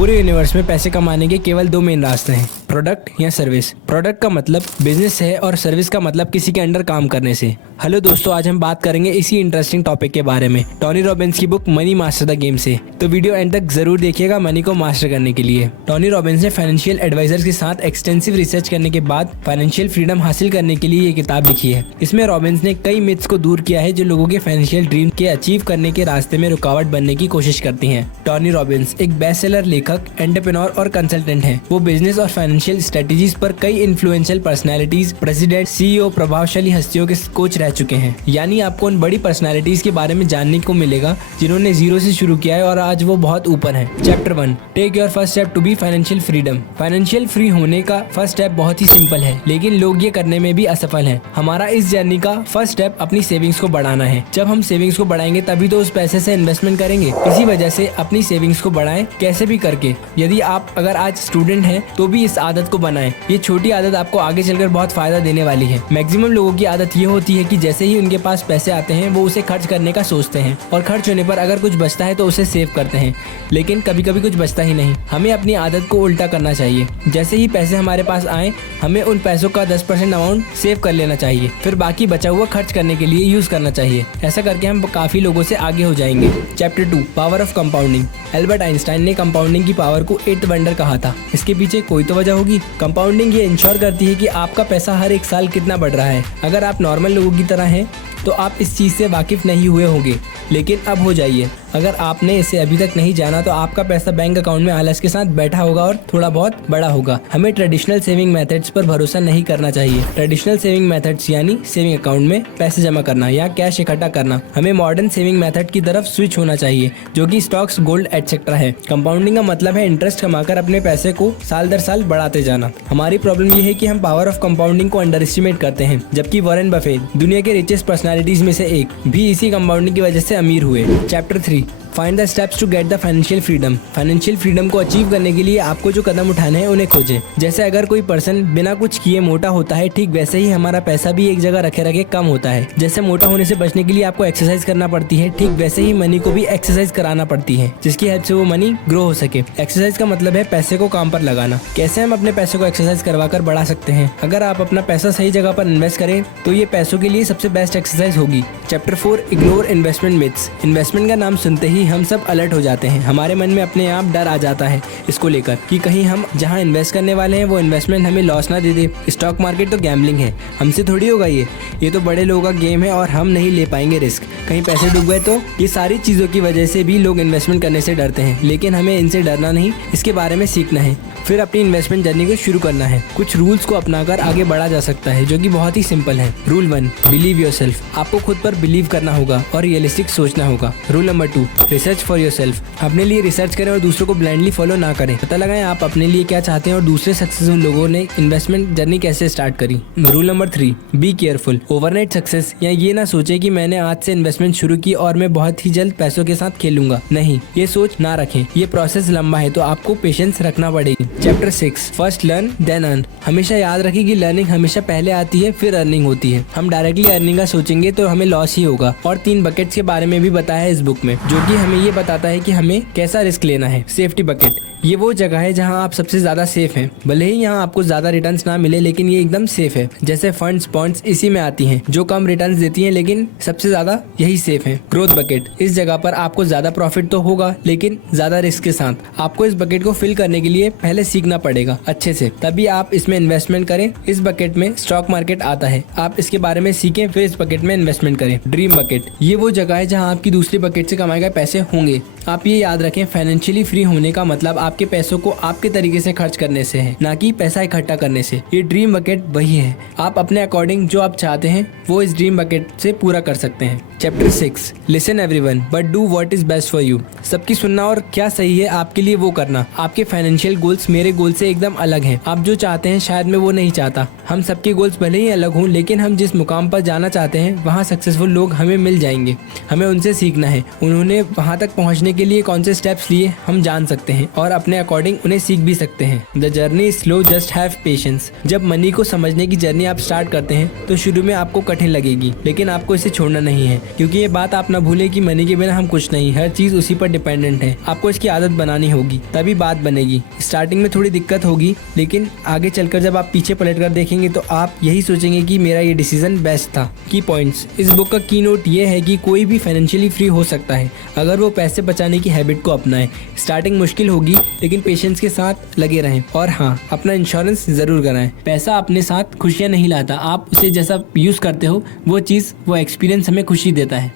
पूरे यूनिवर्स में पैसे कमाने के केवल दो मेन रास्ते हैं, प्रोडक्ट या सर्विस। प्रोडक्ट का मतलब बिजनेस है और सर्विस का मतलब किसी के अंडर काम करने से। हेलो दोस्तों, आज हम बात करेंगे इसी इंटरेस्टिंग टॉपिक के बारे में, टोनी रॉबिन्स की book money master the game से। तो वीडियो एंड तक जरूर देखिएगा मनी को मास्टर करने के लिए। टोनी रॉबिन्स ने फाइनेंशियल एडवाइजर्स के साथ एक्सटेंसिव रिसर्च करने के बाद फाइनेंशियल फ्रीडम हासिल करने के लिए ये किताब लिखी है। इसमें रॉबिन्स ने कई मिथ्स को दूर किया है जो लोगों के फाइनेंशियल ड्रीम के अचीव करने के रास्ते में रुकावट बनने की कोशिश करती हैं। टोनी रॉबिन्स एक बेस्ट सेलर लेखक, एंटरप्रेन्योर और कंसल्टेंट हैं। वो बिजनेस और फाइनेंशियल स्ट्रेटेजीज पर कई इन्फ्लुएंशियल पर्सनैलिटीज, प्रेसिडेंट, CEO, प्रभावशाली हस्तियों के कोच रह चुके हैं। यानी आपको उन बड़ी पर्सनैलिटीज के बारे में जानने को मिलेगा जिन्होंने जीरो से शुरू किया है और आज वो बहुत ऊपर हैं। Chapter 1, take your first step to be financial freedom. Financial free होने का फर्स्ट स्टेप बहुत ही सिंपल है, लेकिन लोग ये करने में भी असफल हैं। हमारा इस जर्नी का फर्स्ट स्टेप अपनी सेविंग्स को बढ़ाना है। जब हम सेविंग्स को बढ़ाएंगे तभी तो उस पैसे से इन्वेस्टमेंट करेंगे। इसी वजह से अपनी सेविंग्स को बढ़ाएं, कैसे भी करके। यदि आप अगर आज स्टूडेंट हैं तो भी इस आदत को बनाएं। ये छोटी आदत आपको आगे चलकर बहुत फायदा देने वाली है। मैक्सिमम लोगों की आदत ये होती है कि जैसे ही उनके पास पैसे आते हैं वो उसे खर्च करने का सोचते हैं और खर्च होने पर अगर कुछ बचता है तो उसे सेव करते हैं, लेकिन कभी कभी कुछ बचता ही नहीं। हमें अपनी आदत को उल्टा करना चाहिए। जैसे ही पैसे हमारे पास आए हमें उन पैसों का 10% अमाउंट सेव कर लेना चाहिए, फिर बाकी बचा हुआ खर्च करने के लिए यूज करना चाहिए। ऐसा करके हम काफी लोगों से आगे हो जाएंगे। Chapter 2, power of compounding. Albert Einstein ने कंपाउंडिंग की पावर को 8th वंडर कहा था। इसके पीछे कोई तो वजह होगी। कंपाउंडिंग ये इंश्योर करती है कि आपका पैसा हर एक साल कितना बढ़ रहा है। अगर आप नॉर्मल लोगों की तरह हैं तो आप इस चीज़ से वाकिफ नहीं हुए होंगे, लेकिन अब हो जाइए। अगर आपने इसे अभी तक नहीं जाना तो आपका पैसा बैंक अकाउंट में आलस के साथ बैठा होगा और थोड़ा बहुत बड़ा होगा। हमें ट्रेडिशनल सेविंग मेथड्स पर भरोसा नहीं करना चाहिए। ट्रेडिशनल सेविंग मेथड्स यानी सेविंग अकाउंट में पैसे जमा करना या कैश इकट्ठा करना। हमें मॉडर्न सेविंग मेथड की तरफ स्विच होना चाहिए, जो कि स्टॉक्स, गोल्ड एटसेट्रा है। कंपाउंडिंग का मतलब है इंटरेस्ट कमाकर अपने पैसे को साल दर साल बढ़ाते जाना। हमारी प्रॉब्लम ये है कि हम पावर ऑफ कंपाउंडिंग को अंडर एस्टिमेट करते हैं, जबकि वॉरेन बफेट, दुनिया के रिचेस्ट पर्सनालिटीज में से एक, भी इसी कंपाउंडिंग की वजह से अमीर हुए। Chapter 3, find the steps to get the financial freedom. Financial freedom को अचीव करने के लिए आपको जो कदम उठाने हैं उन्हें खोजें। जैसे अगर कोई पर्सन बिना कुछ किए मोटा होता है, ठीक वैसे ही हमारा पैसा भी एक जगह रखे रखे कम होता है। जैसे मोटा होने से बचने के लिए आपको एक्सरसाइज करना पड़ती है, ठीक वैसे ही मनी को भी एक्सरसाइज कराना पड़ती है, जिसकी हेल्प से वो मनी ग्रो हो सके। एक्सरसाइज का मतलब है पैसे को काम पर लगाना। कैसे हम अपने पैसे को एक्सरसाइज करवाकर बढ़ा सकते हैं? अगर आप अपना पैसा सही जगह पर इन्वेस्ट करें तो ये पैसों के लिए सबसे बेस्ट एक्सरसाइज होगी। Chapter 4, ignore investment myths. Investment का नाम सुनते ही हम सब अलर्ट हो जाते हैं। हमारे मन में अपने आप डर आ जाता है इसको लेकर कि कहीं हम जहां इन्वेस्ट करने वाले हैं वो इन्वेस्टमेंट हमें लॉस ना दे दे। स्टॉक मार्केट तो गैम्बलिंग है, हमसे थोड़ी होगा ये तो बड़े लोगों का गेम है और हम नहीं ले पाएंगे रिस्क। कहीं पैसे डूब गए तो? ये सारी चीज़ों की वजह से भी लोग इन्वेस्टमेंट करने से डरते हैं, लेकिन हमें इनसे डरना नहीं, इसके बारे में सीखना है, फिर अपनी इन्वेस्टमेंट जर्नी को शुरू करना है। कुछ रूल्स को अपनाकर आगे बढ़ा जा सकता है जो कि बहुत ही सिंपल है। Rule 1, believe yourself. आपको खुद पर बिलीव करना होगा और रियलिस्टिक सोचना होगा। Rule number 2, research for yourself. अपने लिए रिसर्च करें और दूसरों को ब्लाइंडली फॉलो ना करें। पता लगाएं आप अपने लिए क्या चाहते हैं और दूसरे सक्सेसफुल लोगों ने इन्वेस्टमेंट जर्नी कैसे स्टार्ट करी। Rule number 3, be careful. Overnight success या ये ना सोचे कि मैंने आज से इन्वेस्टमेंट शुरू की और मैं बहुत ही जल्द पैसों के साथ खेलूंगा। नहीं, ये सोच ना रखें। ये प्रोसेस लंबा है तो आपको पेशेंस रखना पड़ेगी। Chapter 6, first learn then earn. हमेशा याद रखें कि लर्निंग हमेशा पहले आती है फिर अर्निंग होती है। हम डायरेक्टली अर्निंग का सोचेंगे तो हमें लॉस ही होगा। और 3 बकेट्स के बारे में भी बताया है इस बुक में, जो कि हमें ये बताता है कि हमें कैसा रिस्क लेना है। सेफ्टी बकेट, ये वो जगह है जहां आप सबसे ज्यादा सेफ हैं। भले ही यहाँ आपको ज्यादा रिटर्न्स ना मिले, लेकिन ये एकदम सेफ है। जैसे फंड्स, बॉन्ड्स इसी में आती हैं, जो कम रिटर्न्स देती हैं लेकिन सबसे ज्यादा यही सेफ है। ग्रोथ बकेट, इस जगह पर आपको ज्यादा प्रॉफिट तो होगा लेकिन ज्यादा रिस्क के साथ। आपको इस बकेट को फिल करने के लिए पहले सीखना पड़ेगा अच्छे से, तभी आप इसमें इन्वेस्टमेंट करें। इस बकेट में स्टॉक मार्केट आता है, आप इसके बारे में सीखें फिर इस बकेट में इन्वेस्टमेंट करें। ड्रीम बकेट, ये वो जगह है जहाँ आपकी दूसरी बकेट से कमाए गए पैसे होंगे। आप ये याद रखें, फाइनेंशियली फ्री होने का मतलब आपके पैसों को आपके तरीके से खर्च करने से है, ना कि पैसा इकट्ठा करने से। ये ड्रीम बकेट वही है, आप अपने अकॉर्डिंग जो आप चाहते हैं वो इस ड्रीम बकेट से पूरा कर सकते हैं। Chapter 6, listen everyone but do what is best for you. सबकी सुनना और क्या सही है आपके लिए वो करना। आपके फाइनेंशियल गोल्स मेरे गोल से एकदम अलग हैं। आप जो चाहते हैं शायद मैं वो नहीं चाहता। हम सबके गोल्स भले ही अलग हों, लेकिन हम जिस मुकाम पर जाना चाहते हैं वहाँ सक्सेसफुल लोग हमें मिल जाएंगे। हमें उनसे सीखना है, उन्होंने वहाँ तक पहुँचने पहुंचने के लिए कौन से स्टेप्स लिए हम जान सकते हैं और अपने अकॉर्डिंग उन्हें सीख भी सकते हैं। The journey is slow, just have patience. जब मनी को समझने की जर्नी आप स्टार्ट करते हैं तो शुरू में आपको कठिन लगेगी, लेकिन आपको इसे छोड़ना नहीं है, क्योंकि ये बात आप ना भूलें कि मनी के बिना हम कुछ नहीं, हर चीज उसी पर डिपेंडेंट है। आपको इसकी आदत बनानी होगी, तभी बात बनेगी। स्टार्टिंग में थोड़ी दिक्कत होगी, लेकिन आगे चलकर जब आप पीछे पलट कर देखेंगे तो आप यही सोचेंगे कि मेरा ये डिसीजन बेस्ट था। की पॉइंट्स, इस बुक का की नोट ये है कि कोई भी फाइनेंशियली फ्री हो सकता है अगर वो पैसे बचाने की हैबिट को अपनाए। स्टार्टिंग मुश्किल होगी, लेकिन पेशेंस के साथ लगे रहें और हाँ, अपना इंश्योरेंस जरूर कराएं। पैसा अपने साथ खुशियां नहीं लाता, आप उसे जैसा यूज करते हो वो चीज, वो एक्सपीरियंस हमें खुशी देता है।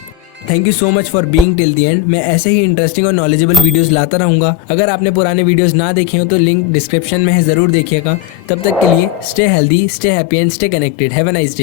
Thank you so much for being till the end. मैं ऐसे ही इंटरेस्टिंग और नॉलेजेबल वीडियोस लाता रहूँगा। अगर आपने पुराने वीडियोस ना देखे हो तो लिंक डिस्क्रिप्शन में है, ज़रूर देखिएगा। तब तक के लिए stay healthy, stay happy and stay connected. Have a nice day.